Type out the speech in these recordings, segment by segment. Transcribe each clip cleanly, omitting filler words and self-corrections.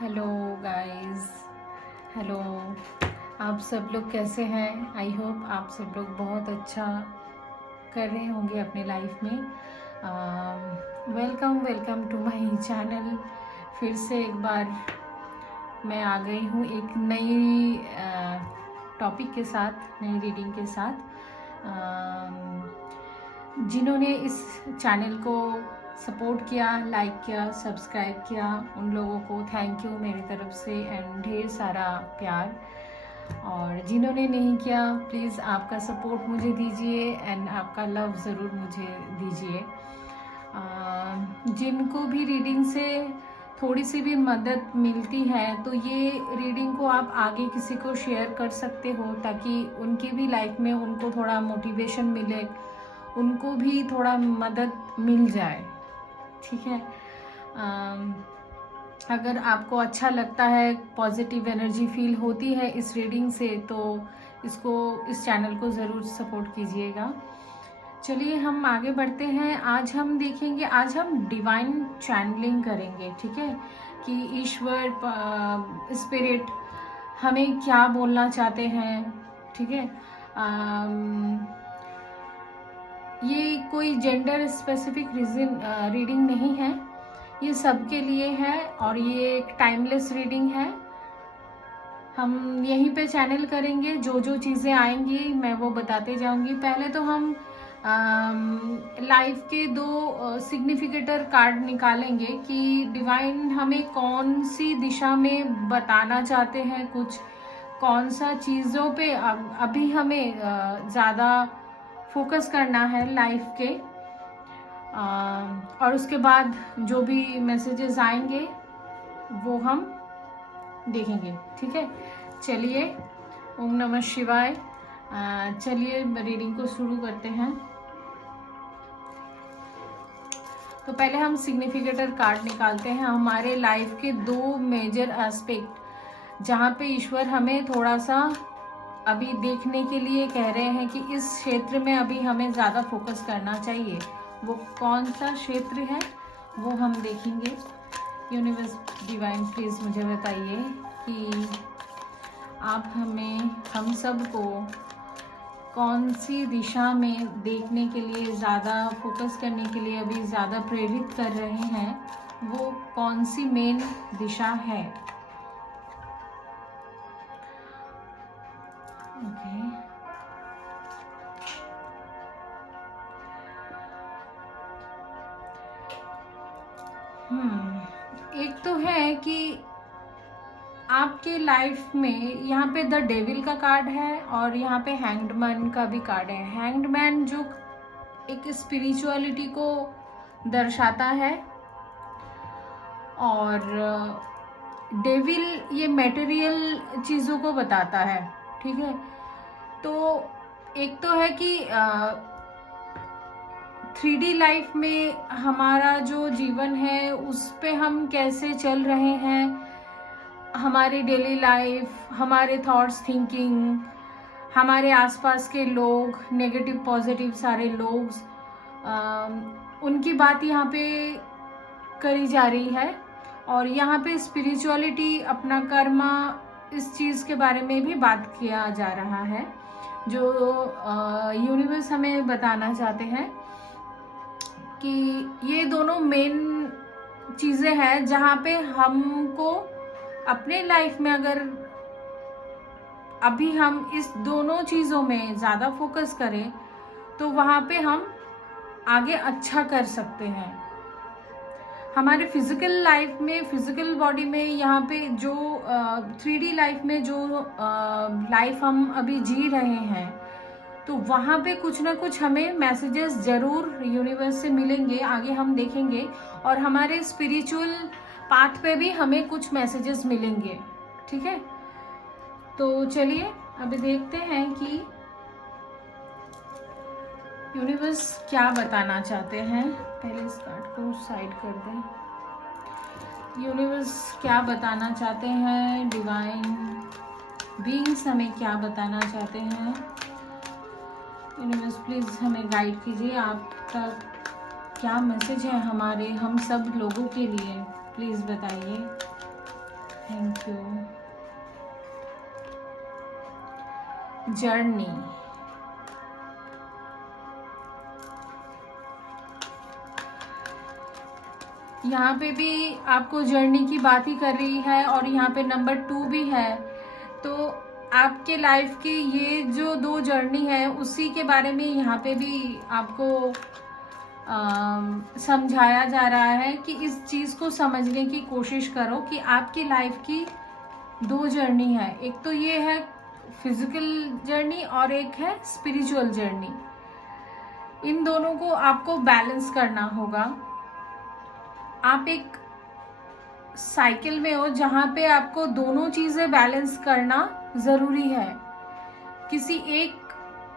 Hello guys. Hello, आप सब लोग कैसे हैं? आई होप आप सब लोग बहुत अच्छा कर रहे होंगे अपने लाइफ में। Welcome welcome to my channel. फिर से एक बार मैं आ गई हूँ एक नई टॉपिक के साथ, नई रीडिंग के साथ। जिन्होंने इस चैनल को सपोर्ट किया, लाइक किया, सब्सक्राइब किया, उन लोगों को थैंक यू मेरी तरफ से एंड ढेर सारा प्यार। और जिन्होंने नहीं किया, प्लीज़ आपका सपोर्ट मुझे दीजिए एंड आपका लव ज़रूर मुझे दीजिए। जिनको भी रीडिंग से थोड़ी सी भी मदद मिलती है तो ये रीडिंग को आप आगे किसी को शेयर कर सकते हो, ताकि उनकी भी लाइफ में उनको थोड़ा मोटिवेशन मिले, उनको भी थोड़ा मदद मिल जाए। ठीक है। अगर आपको अच्छा लगता है, पॉजिटिव एनर्जी फील होती है इस रीडिंग से, तो इस चैनल को ज़रूर सपोर्ट कीजिएगा। चलिए हम आगे बढ़ते हैं। आज हम देखेंगे, आज हम डिवाइन चैनलिंग करेंगे। ठीक है, कि ईश्वर, स्पिरिट हमें क्या बोलना चाहते हैं। ठीक है। ये कोई जेंडर स्पेसिफिक रीडिंग नहीं है, ये सबके लिए है और ये एक टाइमलेस रीडिंग है। हम यहीं पे चैनल करेंगे, जो जो चीज़ें आएंगी मैं वो बताते जाऊंगी। पहले तो हम लाइफ के दो सिग्निफिकेटर कार्ड निकालेंगे कि डिवाइन हमें कौन सी दिशा में बताना चाहते हैं, कुछ कौन सा चीज़ों पे अभी हमें ज़्यादा फोकस करना है लाइफ के। और उसके बाद जो भी मैसेजेस आएंगे वो हम देखेंगे। ठीक है, चलिए ओम नमः शिवाय। चलिए रीडिंग को शुरू करते हैं। तो पहले हम सिग्निफिकेटर कार्ड निकालते हैं। हमारे लाइफ के दो मेजर एस्पेक्ट जहाँ पे ईश्वर हमें थोड़ा सा अभी देखने के लिए कह रहे हैं कि इस क्षेत्र में अभी हमें ज़्यादा फोकस करना चाहिए, वो कौन सा क्षेत्र है वो हम देखेंगे। यूनिवर्स डिवाइन प्लीज़ मुझे बताइए कि आप हम सबको कौन सी दिशा में देखने के लिए, ज़्यादा फोकस करने के लिए अभी ज़्यादा प्रेरित कर रहे हैं, वो कौन सी मेन दिशा है। ओके। एक तो है कि आपके लाइफ में यहाँ पे द डेविल का कार्ड है और यहाँ पे हैंग्ड मैन का भी कार्ड है। हैंग्ड मैन जो एक स्पिरिचुअलिटी को दर्शाता है और डेविल ये मटेरियल चीज़ों को बताता है। ठीक है, तो एक तो है कि 3D लाइफ में हमारा जो जीवन है उस पे हम कैसे चल रहे हैं, हमारी डेली लाइफ, हमारे थॉट्स, थिंकिंग, हमारे आसपास के लोग, नेगेटिव पॉजिटिव सारे लोग, उनकी बात यहाँ पे करी जा रही है। और यहाँ पे स्पिरिचुअलिटी, अपना कर्मा, इस चीज़ के बारे में भी बात किया जा रहा है, जो यूनिवर्स हमें बताना चाहते हैं कि ये दोनों मेन चीज़ें हैं जहाँ पे हमको अपने लाइफ में, अगर अभी हम इस दोनों चीज़ों में ज़्यादा फोकस करें तो वहाँ पे हम आगे अच्छा कर सकते हैं। हमारे फिजिकल लाइफ में, फिजिकल बॉडी में, यहाँ पे जो 3D लाइफ में जो लाइफ हम अभी जी रहे हैं, तो वहाँ पे कुछ ना कुछ हमें मैसेजेस ज़रूर यूनिवर्स से मिलेंगे, आगे हम देखेंगे। और हमारे स्पिरिचुअल पाथ पे भी हमें कुछ मैसेजेस मिलेंगे। ठीक है, तो चलिए अभी देखते हैं कि यूनिवर्स क्या बताना चाहते हैं। पहले इस कार्ड को साइड कर दें। यूनिवर्स क्या बताना चाहते हैं, डिवाइन बीइंग्स हमें क्या बताना चाहते हैं। यूनिवर्स प्लीज़ हमें गाइड कीजिए, आपका क्या मैसेज है हम सब लोगों के लिए, प्लीज़ बताइए। Thank you. जर्नी, यहाँ पे भी आपको जर्नी की बात ही कर रही है और यहाँ पे नंबर 2 भी है। तो आपके लाइफ की ये जो 2 जर्नी है उसी के बारे में यहाँ पे भी आपको समझाया जा रहा है कि इस चीज़ को समझने की कोशिश करो कि आपकी लाइफ की 2 जर्नी है। एक तो ये है फिजिकल जर्नी और एक है स्पिरिचुअल जर्नी। इन दोनों को आपको बैलेंस करना होगा। आप एक साइकिल में हो जहाँ पे आपको दोनों चीज़ें बैलेंस करना ज़रूरी है। किसी एक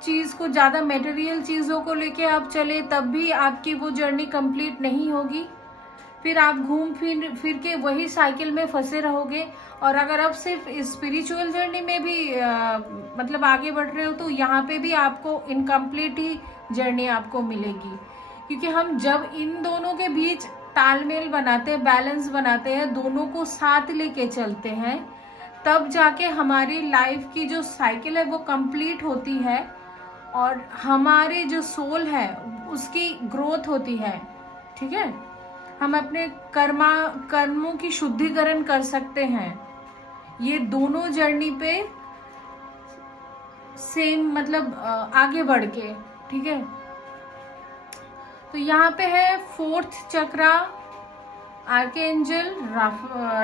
चीज़ को, ज़्यादा मटेरियल चीज़ों को लेके आप चले तब भी आपकी वो जर्नी कंप्लीट नहीं होगी। फिर आप घूम फिर के वही साइकिल में फंसे रहोगे। और अगर आप सिर्फ स्पिरिचुअल जर्नी में भी मतलब आगे बढ़ रहे हो तो यहाँ पे भी आपको इनकम्प्लीट ही जर्नी आपको मिलेगी। क्योंकि हम जब इन दोनों के बीच तालमेल बनाते हैं, बैलेंस बनाते हैं, दोनों को साथ लेके चलते हैं, तब जाके हमारी लाइफ की जो साइकिल है वो कंप्लीट होती है और हमारे जो सोल है उसकी ग्रोथ होती है। ठीक है, हम अपने कर्मों की शुद्धिकरण कर सकते हैं ये दोनों जर्नी पे सेम, मतलब आगे बढ़ के। ठीक है, तो यहाँ पे है 4th चक्रा, आर्कएंजल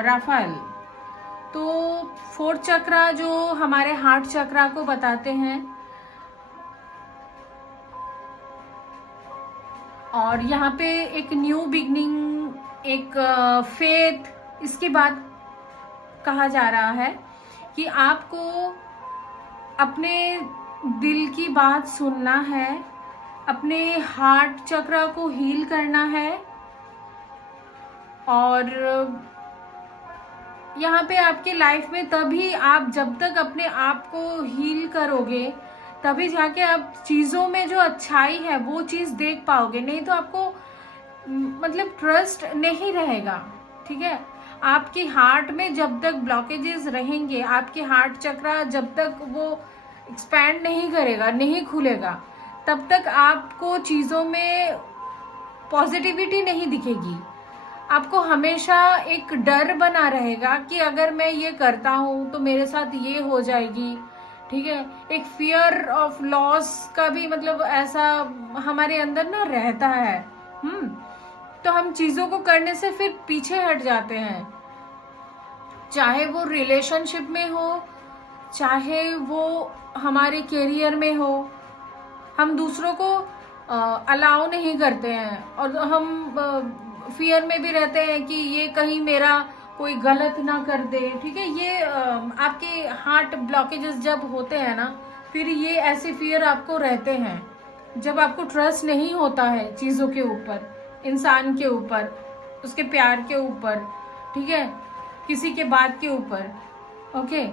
राफेल। तो 4th चक्रा जो हमारे हार्ट चक्रा को बताते हैं, और यहाँ पे एक न्यू बिगनिंग, एक फेथ, इसकी बात कहा जा रहा है कि आपको अपने दिल की बात सुनना है, अपने हार्ट चक्रा को हील करना है। और यहाँ पे आपके लाइफ में तभी आप जब तक अपने आप को हील करोगे तभी जाके आप चीज़ों में जो अच्छाई है वो चीज़ देख पाओगे। नहीं तो आपको मतलब ट्रस्ट नहीं रहेगा। ठीक है, आपकी हार्ट में जब तक ब्लॉकेजेस रहेंगे, आपके हार्ट चक्रा जब तक वो एक्सपैंड नहीं करेगा, नहीं खुलेगा, तब तक आपको चीज़ों में पॉजिटिविटी नहीं दिखेगी। आपको हमेशा एक डर बना रहेगा कि अगर मैं ये करता हूँ तो मेरे साथ ये हो जाएगी। ठीक है, एक फियर ऑफ लॉस का भी मतलब ऐसा हमारे अंदर ना रहता है। तो हम चीज़ों को करने से फिर पीछे हट जाते हैं, चाहे वो रिलेशनशिप में हो, चाहे वो हमारे करियर में हो। हम दूसरों को अलाउ नहीं करते हैं और हम फियर में भी रहते हैं कि ये कहीं मेरा कोई गलत ना कर दे। ठीक है, ये आपके हार्ट ब्लॉकेजेस जब होते हैं ना, फिर ये ऐसे फियर आपको रहते हैं जब आपको ट्रस्ट नहीं होता है चीज़ों के ऊपर, इंसान के ऊपर, उसके प्यार के ऊपर, ठीक है, किसी के बात के ऊपर। ओके,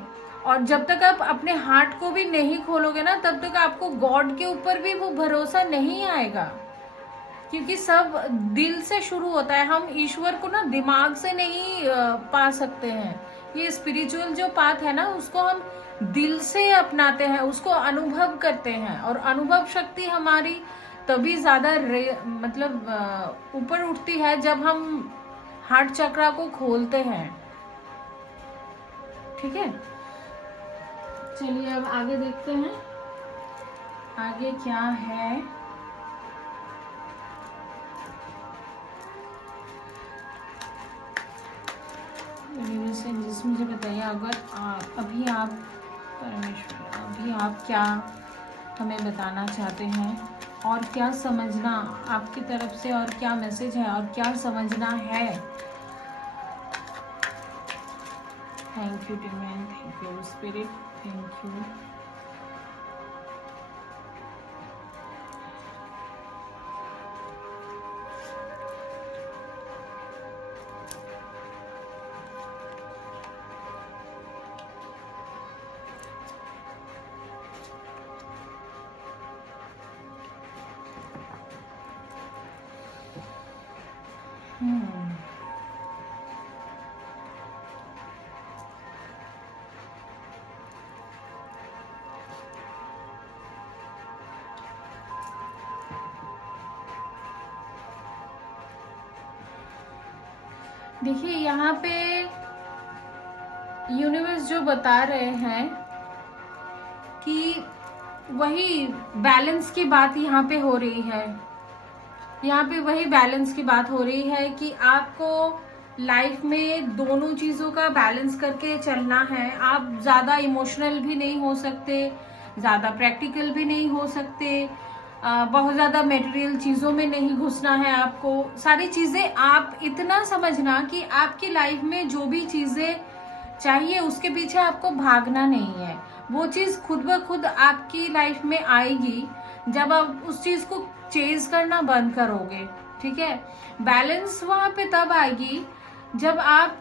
और जब तक आप अपने हार्ट को भी नहीं खोलोगे ना तब तक आपको गॉड के ऊपर भी वो भरोसा नहीं आएगा, क्योंकि सब दिल से शुरू होता है। हम ईश्वर को ना दिमाग से नहीं पा सकते हैं। ये स्पिरिचुअल जो पाथ है ना उसको हम दिल से अपनाते हैं, उसको अनुभव करते हैं, और अनुभव शक्ति हमारी तभी ज्यादा मतलब ऊपर उठती है जब हम हार्ट चक्रा को खोलते हैं। ठीक है, चलिए अब आगे देखते हैं आगे क्या है। जिस मुझे बताइए, अगर अभी आप परमेश्वर, अभी आप क्या हमें बताना चाहते हैं और क्या समझना आपकी तरफ से, और क्या मैसेज है और क्या समझना है। Thank you divine, thank you spirit, thank you. देखिए, यहाँ पे यूनिवर्स जो बता रहे हैं कि वही बैलेंस की बात यहाँ पे हो रही है। यहाँ पे वही बैलेंस की बात हो रही है कि आपको लाइफ में दोनों चीज़ों का बैलेंस करके चलना है। आप ज़्यादा इमोशनल भी नहीं हो सकते, ज़्यादा प्रैक्टिकल भी नहीं हो सकते, बहुत ज़्यादा मटेरियल चीज़ों में नहीं घुसना है। आपको सारी चीज़ें आप इतना समझना कि आपकी लाइफ में जो भी चीज़ें चाहिए उसके पीछे आपको भागना नहीं है। वो चीज़ खुद ब खुद आपकी लाइफ में आएगी जब आप उस चीज़ को चेज करना बंद करोगे। ठीक है, बैलेंस वहां पे तब आएगी जब आप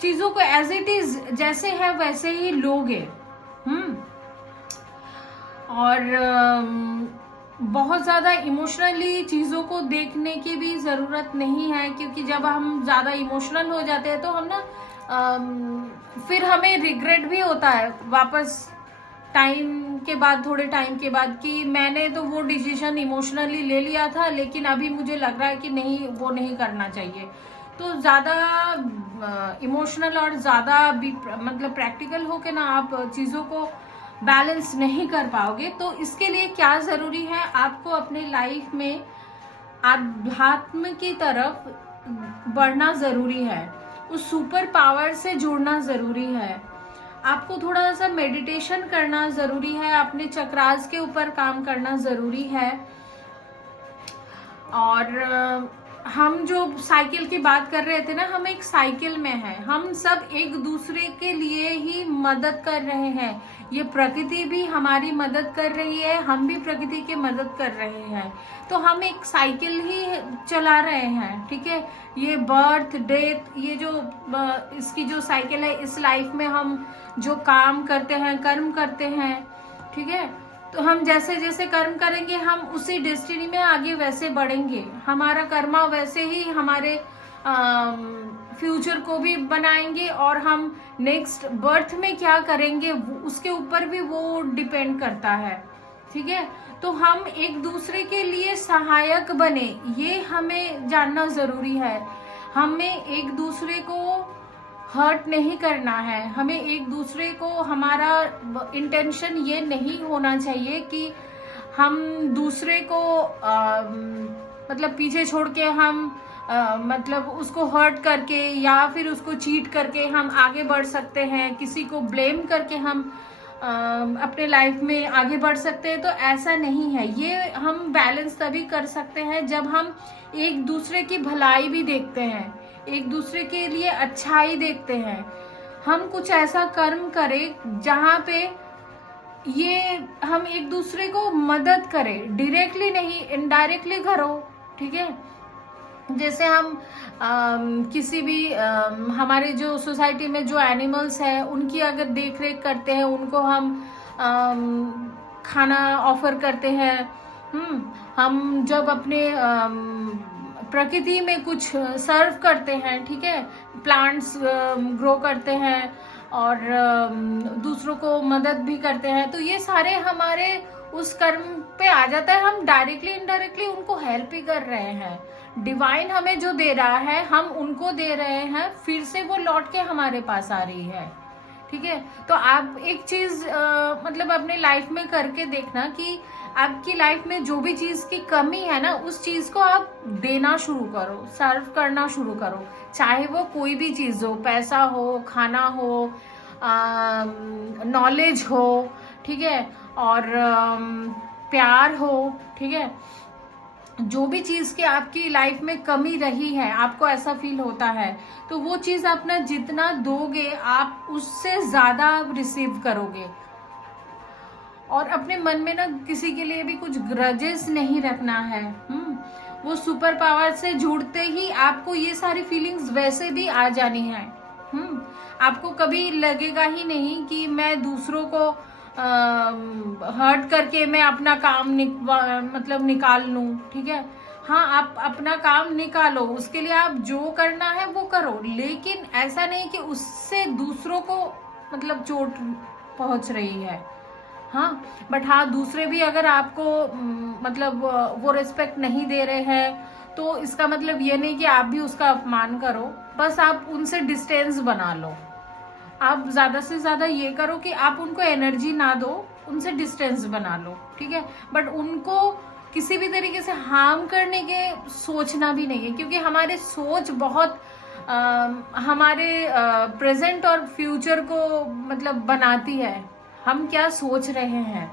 चीजों को एज इट इज जैसे है वैसे ही लोगे। और बहुत ज्यादा इमोशनली चीजों को देखने की भी जरूरत नहीं है, क्योंकि जब हम ज्यादा इमोशनल हो जाते हैं तो हम ना फिर हमें रिग्रेट भी होता है वापस टाइम के बाद, थोड़े टाइम के बाद, कि मैंने तो वो डिसीजन इमोशनली ले लिया था लेकिन अभी मुझे लग रहा है कि नहीं, वो नहीं करना चाहिए। तो ज़्यादा इमोशनल और ज़्यादा भी मतलब प्रैक्टिकल हो के ना आप चीज़ों को बैलेंस नहीं कर पाओगे। तो इसके लिए क्या ज़रूरी है, आपको अपने लाइफ में आध्यात्म की तरफ बढ़ना ज़रूरी है, उस सुपर पावर से जुड़ना ज़रूरी है। आपको थोड़ा सा मेडिटेशन करना जरूरी है, अपने चक्रास के ऊपर काम करना जरूरी है। और हम जो साइकिल की बात कर रहे थे ना, हम एक साइकिल में हैं, हम सब एक दूसरे के लिए ही मदद कर रहे हैं। ये प्रकृति भी हमारी मदद कर रही है, हम भी प्रकृति की मदद कर रहे हैं। तो हम एक साइकिल ही चला रहे हैं। ठीक है, ये बर्थ डेथ, ये जो इसकी जो साइकिल है, इस लाइफ में हम जो काम करते हैं, कर्म करते हैं, ठीक है, तो हम जैसे जैसे कर्म करेंगे हम उसी डेस्टिनी में आगे वैसे बढ़ेंगे। हमारा कर्मा वैसे ही हमारे फ्यूचर को भी बनाएंगे, और हम नेक्स्ट बर्थ में क्या करेंगे उसके ऊपर भी वो डिपेंड करता है। ठीक है, तो हम एक दूसरे के लिए सहायक बने, ये हमें जानना जरूरी है। हमें एक दूसरे को हर्ट नहीं करना है, हमें एक दूसरे को, हमारा इंटेंशन ये नहीं होना चाहिए कि हम दूसरे को मतलब पीछे छोड़ के हम मतलब उसको हर्ट करके या फिर उसको चीट करके हम आगे बढ़ सकते हैं, किसी को ब्लेम करके हम अपने लाइफ में आगे बढ़ सकते हैं। तो ऐसा नहीं है। ये हम बैलेंस तभी कर सकते हैं जब हम एक दूसरे की भलाई भी देखते हैं, एक दूसरे के लिए अच्छाई देखते हैं। हम कुछ ऐसा कर्म करें जहाँ पे ये हम एक दूसरे को मदद करें, डायरेक्टली नहीं, इनडायरेक्टली करो। ठीक है, जैसे हम किसी भी हमारे जो सोसाइटी में जो एनिमल्स हैं उनकी अगर देख रेख करते हैं, उनको हम खाना ऑफर करते हैं। हम जब अपने प्रकृति में कुछ सर्व करते हैं, ठीक है, प्लांट्स ग्रो करते हैं और दूसरों को मदद भी करते हैं, तो ये सारे हमारे उस कर्म पे आ जाता है। हम डायरेक्टली इनडायरेक्टली उनको हेल्प ही कर रहे हैं। डिवाइन हमें जो दे रहा है हम उनको दे रहे हैं, फिर से वो लौट के हमारे पास आ रही है। ठीक है, तो आप एक चीज मतलब अपने लाइफ में करके देखना कि आपकी लाइफ में जो भी चीज की कमी है ना, उस चीज को आप देना शुरू करो, सर्व करना शुरू करो, चाहे वो कोई भी चीज हो, पैसा हो, खाना हो, नॉलेज हो, ठीक है, और प्यार हो। ठीक है, जो भी चीज की आपकी लाइफ में कमी रही है, आपको ऐसा फील होता है, तो वो चीज आप ना जितना दोगे आप उससे ज्यादा रिसीव करोगे। और अपने मन में ना किसी के लिए भी कुछ ग्रजेस नहीं रखना है। वो सुपर पावर से जुड़ते ही आपको ये सारी फीलिंग्स वैसे भी आ जानी है। आपको कभी लगेगा ही नहीं कि मैं दूसरों को हर्ट करके मैं अपना काम मतलब निकाल लूं। ठीक है, हाँ, आप अपना काम निकालो, उसके लिए आप जो करना है वो करो, लेकिन ऐसा नहीं कि उससे दूसरों को मतलब चोट पहुंच रही है। हाँ, बट हाँ, दूसरे भी अगर आपको मतलब वो रिस्पेक्ट नहीं दे रहे हैं तो इसका मतलब ये नहीं कि आप भी उसका अपमान करो, बस आप उनसे डिस्टेंस बना लो। आप ज्यादा से ज्यादा ये करो कि आप उनको एनर्जी ना दो, उनसे डिस्टेंस बना लो, ठीक है। बट उनको किसी भी तरीके से हार्म करने के सोचना भी नहीं है, क्योंकि हमारे सोच बहुत हमारे प्रेजेंट और फ्यूचर को मतलब बनाती है, हम क्या सोच रहे हैं।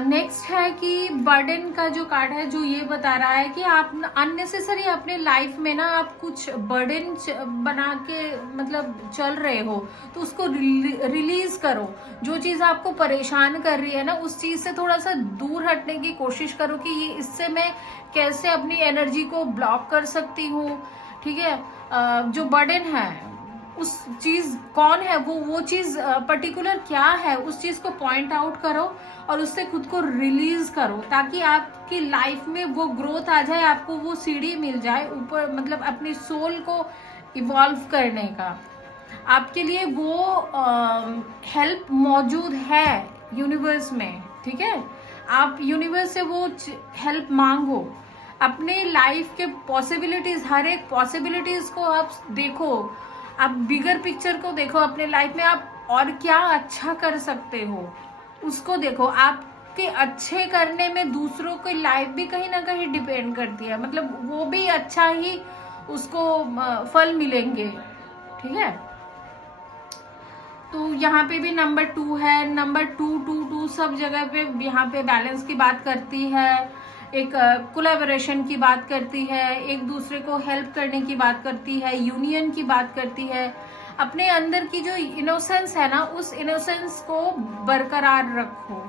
नेक्स्ट है कि बर्डन का जो कार्ड है, जो ये बता रहा है कि आप अननेसेसरी अपने लाइफ में ना आप कुछ बर्डन बना के मतलब चल रहे हो, तो उसको रिलीज करो। जो चीज आपको परेशान कर रही है ना, उस चीज से थोड़ा सा दूर हटने की कोशिश करो कि ये इससे मैं कैसे अपनी एनर्जी को ब्लॉक कर सकती हूँ, ठीक है। जो बर्डन है उस चीज कौन है, वो चीज पर्टिकुलर क्या है, उस चीज को पॉइंट आउट करो और उससे खुद को रिलीज करो, ताकि आपकी लाइफ में वो ग्रोथ आ जाए, आपको वो सीढ़ी मिल जाए ऊपर, मतलब अपनी सोल को इवॉल्व करने का। आपके लिए वो हेल्प मौजूद है यूनिवर्स में, ठीक है। आप यूनिवर्स से वो हेल्प मांगो। अपने लाइफ के पॉसिबिलिटीज, हर एक पॉसिबिलिटीज को आप देखो, आप बिगर पिक्चर को देखो अपने लाइफ में, आप और क्या अच्छा कर सकते हो उसको देखो। आपके अच्छे करने में दूसरों की लाइफ भी कहीं ना कहीं डिपेंड करती है, मतलब वो भी अच्छा ही उसको फल मिलेंगे, ठीक है। तो यहाँ पे भी नंबर 2 है, नंबर 2 सब जगह पे यहाँ पे बैलेंस की बात करती है, एक कोलैबोरेशन की बात करती है, एक दूसरे को हेल्प करने की बात करती है, यूनियन की बात करती है। अपने अंदर की जो इनोसेंस है ना, उस इनोसेंस को बरकरार रखो।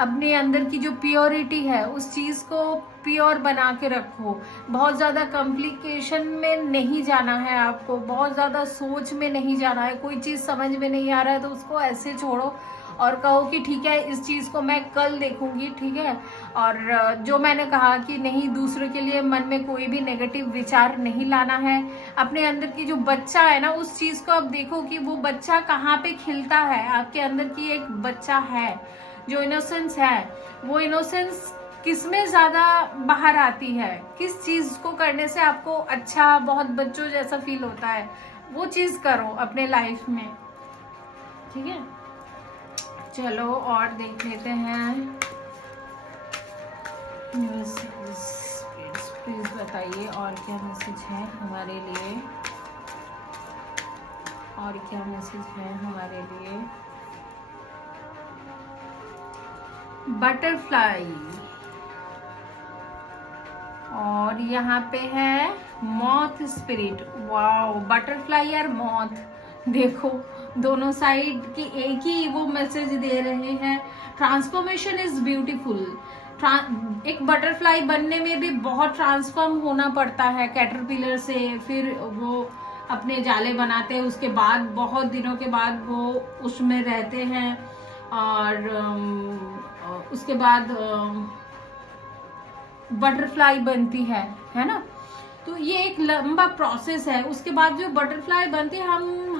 अपने अंदर की जो प्योरिटी है उस चीज को प्योर बना के रखो। बहुत ज्यादा कॉम्प्लिकेशन में नहीं जाना है आपको, बहुत ज्यादा सोच में नहीं जाना है। कोई चीज समझ में नहीं आ रहा है तो उसको ऐसे छोड़ो और कहो कि ठीक है, इस चीज को मैं कल देखूंगी, ठीक है। और जो मैंने कहा कि नहीं, दूसरे के लिए मन में कोई भी नेगेटिव विचार नहीं लाना है। अपने अंदर की जो बच्चा है ना, उस चीज को आप देखो कि वो बच्चा कहाँ पे खिलता है। आपके अंदर की एक बच्चा है, जो इनोसेंस है, वो इनोसेंस किसमें ज्यादा बाहर आती है, किस चीज को करने से आपको अच्छा, बहुत बच्चों जैसा फील होता है, वो चीज करो अपने लाइफ में, ठीक है। चलो और देख लेते हैं। प्लीज बताइए और क्या मैसेज है हमारे लिए, और क्या मैसेज है हमारे लिए। बटरफ्लाई, और यहाँ पे है मॉथ स्पिरिट। वाओ, बटरफ्लाई और मॉथ, देखो दोनों साइड की एक ही वो मैसेज दे रहे हैं। Transformation is beautiful. एक बटरफ्लाई बनने में भी बहुत ट्रांसफॉर्म होना पड़ता है कैटरपिलर से, फिर वो अपने जाले बनाते हैं, उसके बाद बहुत दिनों के बाद वो उसमें रहते हैं, और उसके बाद बटरफ्लाई बनती है ना। तो ये एक लंबा प्रोसेस है। उसके बाद जो बटरफ्लाई बनती है,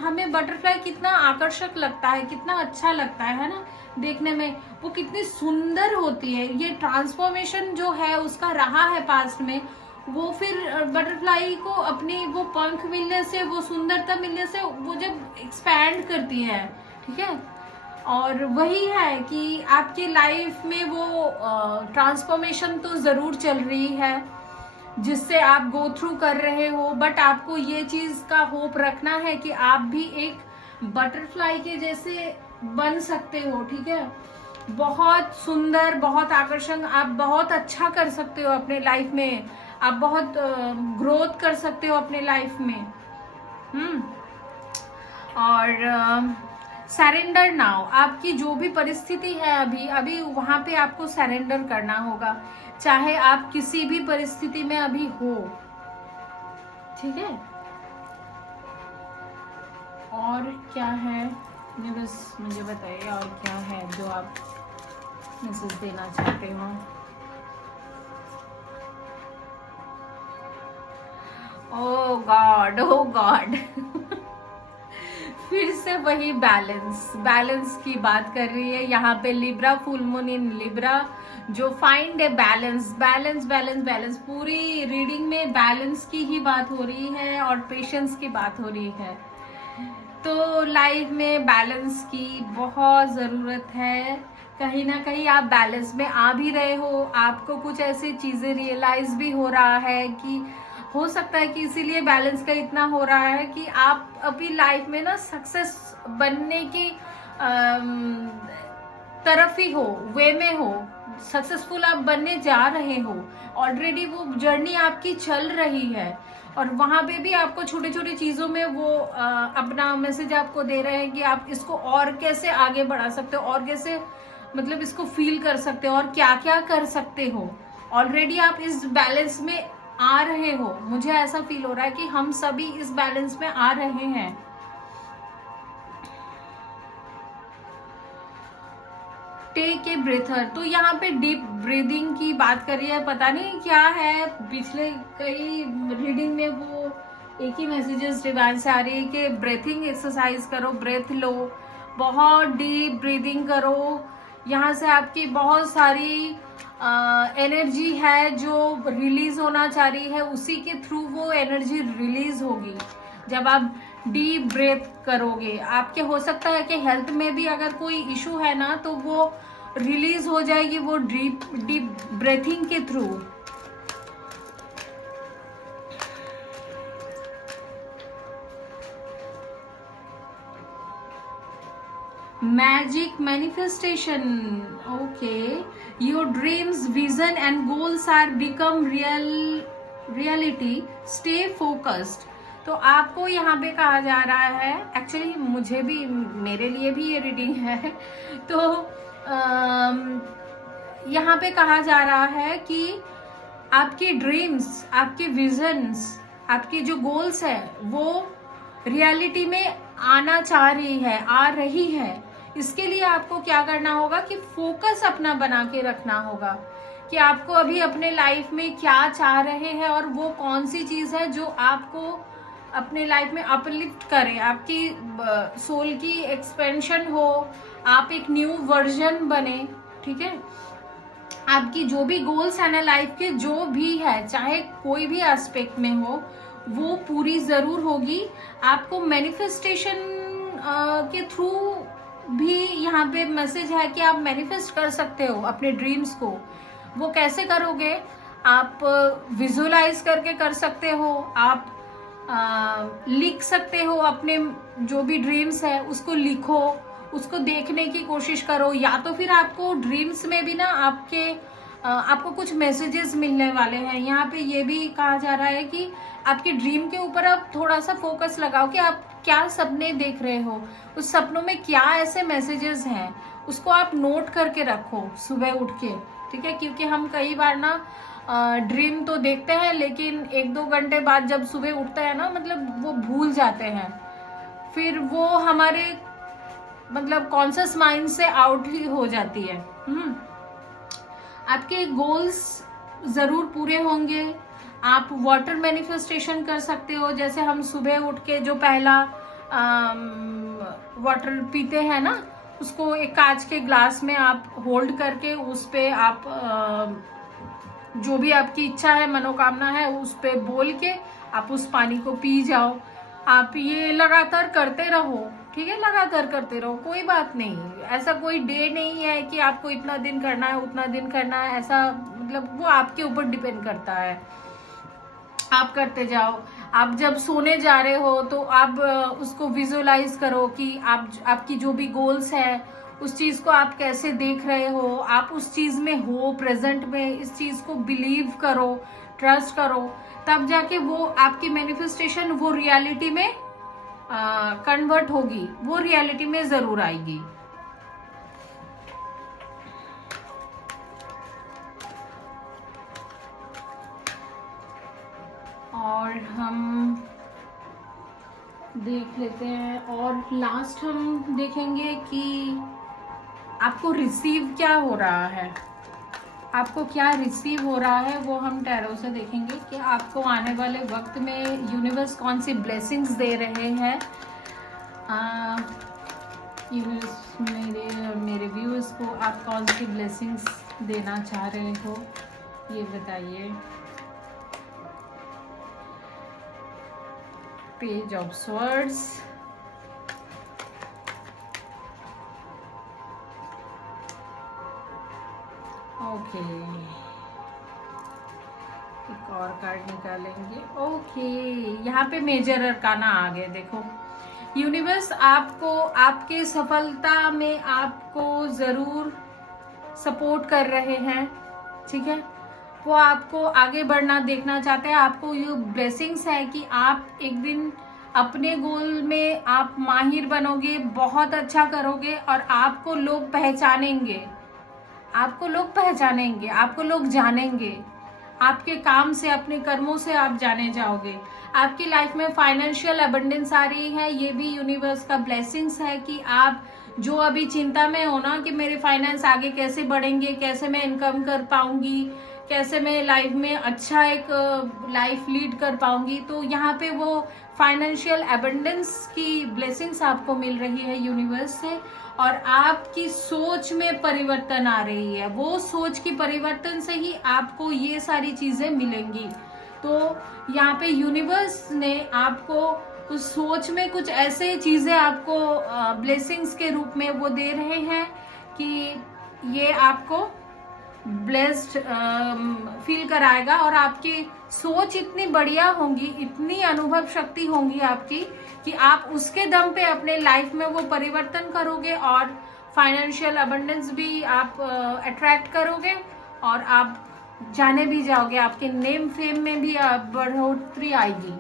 हमें बटरफ्लाई कितना आकर्षक लगता है, कितना अच्छा लगता है ना देखने में, वो कितनी सुंदर होती है। ये ट्रांसफॉर्मेशन जो है उसका रहा है पास्ट में, वो फिर बटरफ्लाई को अपनी वो पंख मिलने से, वो सुंदरता मिलने से वो जब एक्सपैंड करती है, ठीक है। और वही है कि आपकी लाइफ में वो ट्रांसफॉर्मेशन तो जरूर चल रही है, जिससे आप गो थ्रू कर रहे हो, बट आपको ये चीज का होप रखना है कि आप भी एक बटरफ्लाई के जैसे बन सकते हो, ठीक है। बहुत सुंदर, बहुत आकर्षक, आप बहुत अच्छा कर सकते हो अपने लाइफ में, आप बहुत ग्रोथ कर सकते हो अपने लाइफ में। और सरेंडर नाउ, आपकी जो भी परिस्थिति है अभी वहां पे आपको सरेंडर करना होगा, चाहे आप किसी भी परिस्थिति में अभी हो, ठीक है। और क्या है, बस मुझे बताइए और क्या है जो आप मैसेज देना चाहते हो। ओ गॉड, फिर से वही बैलेंस की बात कर रही है यहाँ पे। Libra, full moon in Libra, जो फाइंड ए बैलेंस, पूरी रीडिंग में बैलेंस की ही बात हो रही है और पेशेंस की बात हो रही है। तो लाइफ में बैलेंस की बहुत ज़रूरत है। कहीं ना कहीं आप बैलेंस में आ भी रहे हो, आपको कुछ ऐसी चीज़ें रियलाइज भी हो रहा है कि हो सकता है कि इसीलिए बैलेंस का इतना हो रहा है कि आप अपनी लाइफ में ना सक्सेस बनने की तरफ ही हो, वे में हो, सक्सेसफुल आप बनने जा रहे हो। ऑलरेडी वो जर्नी आपकी चल रही है और वहां पे भी आपको छोटी छोटी चीजों में वो अपना मैसेज आपको दे रहे हैं कि आप इसको और कैसे आगे बढ़ा सकते हो, और कैसे मतलब इसको फील कर सकते हो और क्या क्या कर सकते हो। ऑलरेडी आप इस बैलेंस में आ रहे हो। मुझे ऐसा फील हो रहा है कि हम सभी इस बैलेंस में आ रहे हैं। टेक ए ब्रेथर, तो यहाँ पे डीप ब्रीदिंग की बात करी है, पता नहीं क्या है। पिछले कई रीडिंग में वो एक ही मैसेजेस डिवाइन से आ रही है कि ब्रेथिंग एक्सरसाइज करो, ब्रेथ लो, बहुत डीप ब्रीदिंग करो। यहाँ से आपकी बहुत सारी एनर्जी है जो रिलीज होना चाह रही है, उसी के थ्रू वो एनर्जी रिलीज होगी जब आप डीप ब्रेथ करोगे। आपके हो सकता है कि हेल्थ में भी अगर कोई इशू है ना, तो वो रिलीज हो जाएगी वो डीप ब्रेथिंग के through. Magic manifestation. Okay, your dreams, vision and goals are become reality. Stay focused. तो आपको यहाँ पे कहा जा रहा है, एक्चुअली मुझे भी, मेरे लिए भी ये रीडिंग है। तो यहाँ पे कहा जा रहा है कि आपकी ड्रीम्स, आपके विजन्स, आपकी जो गोल्स है वो रियलिटी में आना चाह रही है, आ रही है। इसके लिए आपको क्या करना होगा कि फोकस अपना बना के रखना होगा कि आपको अभी अपने लाइफ में क्या चाह रहे हैं और वो कौन सी चीज है जो आपको अपने लाइफ में अपलिफ्ट करे, आपकी सोल की एक्सपेंशन हो, आप एक न्यू वर्जन बने। ठीक है, आपकी जो भी गोल्स है ना लाइफ के, जो भी है, चाहे कोई भी एस्पेक्ट में हो, वो पूरी जरूर होगी। आपको मैनिफेस्टेशन के थ्रू भी यहाँ पे मैसेज है कि आप मैनिफेस्ट कर सकते हो अपने ड्रीम्स को। वो कैसे करोगे? आप विजुअलाइज करके कर सकते हो, आप लिख सकते हो, अपने जो भी ड्रीम्स है उसको लिखो, उसको देखने की कोशिश करो। या तो फिर आपको ड्रीम्स में भी ना आपको कुछ मैसेजेस मिलने वाले हैं। यहाँ पे ये भी कहा जा रहा है कि आपके ड्रीम के ऊपर आप थोड़ा सा फोकस लगाओ कि आप क्या सपने देख रहे हो, उस सपनों में क्या ऐसे मैसेजेस हैं, उसको आप नोट करके रखो सुबह उठ के। ठीक है, क्योंकि हम कई बार ना ड्रीम तो देखते हैं लेकिन 1-2 घंटे बाद जब सुबह उठते हैं ना, मतलब वो भूल जाते हैं, फिर वो हमारे मतलब कॉन्शियस माइंड से आउट ही हो जाती है। आपके गोल्स जरूर पूरे होंगे। आप वाटर मैनिफेस्टेशन कर सकते हो, जैसे हम सुबह उठ के जो पहला वाटर पीते हैं ना, उसको एक कांच के ग्लास में आप होल्ड करके उस पे आप जो भी आपकी इच्छा है, मनोकामना है, उस पे बोल के आप उस पानी को पी जाओ। आप ये लगातार करते रहो। ठीक है, लगातार करते रहो, कोई बात नहीं। ऐसा कोई डे नहीं है कि आपको इतना दिन करना है, उतना दिन करना है, ऐसा मतलब वो आपके ऊपर डिपेंड करता है। आप करते जाओ। आप जब सोने जा रहे हो तो आप उसको विजुअलाइज करो कि आपकी जो भी गोल्स है उस चीज को आप कैसे देख रहे हो, आप उस चीज में हो प्रेजेंट में, इस चीज को बिलीव करो, ट्रस्ट करो, तब जाके वो आपकी मैनिफेस्टेशन वो रियलिटी में कन्वर्ट होगी, वो रियलिटी में जरूर आएगी। और हम देख लेते हैं, और लास्ट हम देखेंगे कि आपको रिसीव क्या हो रहा है, आपको क्या रिसीव हो रहा है, वो हम टैरो से देखेंगे कि आपको आने वाले वक्त में यूनिवर्स कौन सी ब्लेसिंग्स दे रहे हैं, मेरे व्यूअर्स को आप कौन सी ब्लेसिंग्स देना चाह रहे हो ये बताइए। पेज ऑफ स्वर्ड्स, ओके, एक और कार्ड निकालेंगे। ओके, यहाँ पे मेजर अरकाना आ गए। देखो यूनिवर्स आपको आपके सफलता में आपको जरूर सपोर्ट कर रहे हैं, ठीक है। वो आपको आगे बढ़ना देखना चाहते हैं। आपको ये ब्लेसिंग्स है कि आप एक दिन अपने गोल में आप माहिर बनोगे, बहुत अच्छा करोगे और आपको लोग पहचानेंगे, आपको लोग पहचानेंगे, आपको लोग जानेंगे। आपके काम से, अपने कर्मों से आप जाने जाओगे। आपकी लाइफ में फाइनेंशियल अबंडेंस आ रही है, ये भी यूनिवर्स का ब्लेसिंग्स है कि आप जो अभी चिंता में हो ना कि मेरे फाइनेंस आगे कैसे बढ़ेंगे, कैसे मैं इनकम कर पाऊंगी, कैसे मैं लाइफ में अच्छा एक लाइफ लीड कर पाऊंगी, तो यहाँ पे वो फाइनेंशियल अबंडेंस की ब्लेसिंग्स आपको मिल रही है यूनिवर्स से। और आपकी सोच में परिवर्तन आ रही है, वो सोच की परिवर्तन से ही आपको ये सारी चीजें मिलेंगी। तो यहाँ पे यूनिवर्स ने आपको उस सोच में कुछ ऐसे चीजें आपको ब्लेसिंग्स के रूप में वो दे रहे हैं कि ये आपको ब्लेस्ड फील कराएगा। और आपकी सोच इतनी बढ़िया होंगी, इतनी अनुभव शक्ति होंगी आपकी कि आप उसके दम पे अपने लाइफ में वो परिवर्तन करोगे और फाइनेंशियल अबंडेंस भी आप अट्रैक्ट करोगे और आप जाने भी जाओगे, आपके नेम फेम में भी बढ़ोतरी आएगी।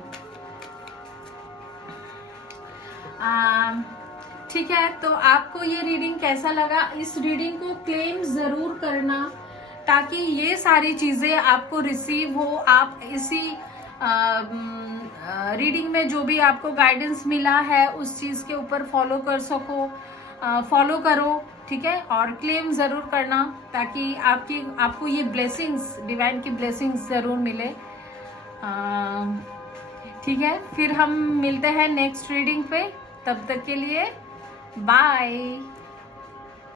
ठीक है, तो आपको ये रीडिंग कैसा लगा? इस रीडिंग को क्लेम जरूर करना ताकि ये सारी चीजें आपको रिसीव हो। आप इसी रीडिंग में जो भी आपको गाइडेंस मिला है उस चीज के ऊपर फॉलो कर सको, फॉलो करो, ठीक है। और क्लेम जरूर करना ताकि आपको ये ब्लेसिंग्स, डिवाइन की ब्लेसिंग्स जरूर मिले। ठीक है, फिर हम मिलते हैं नेक्स्ट रीडिंग पे। तब तक के लिए बाय।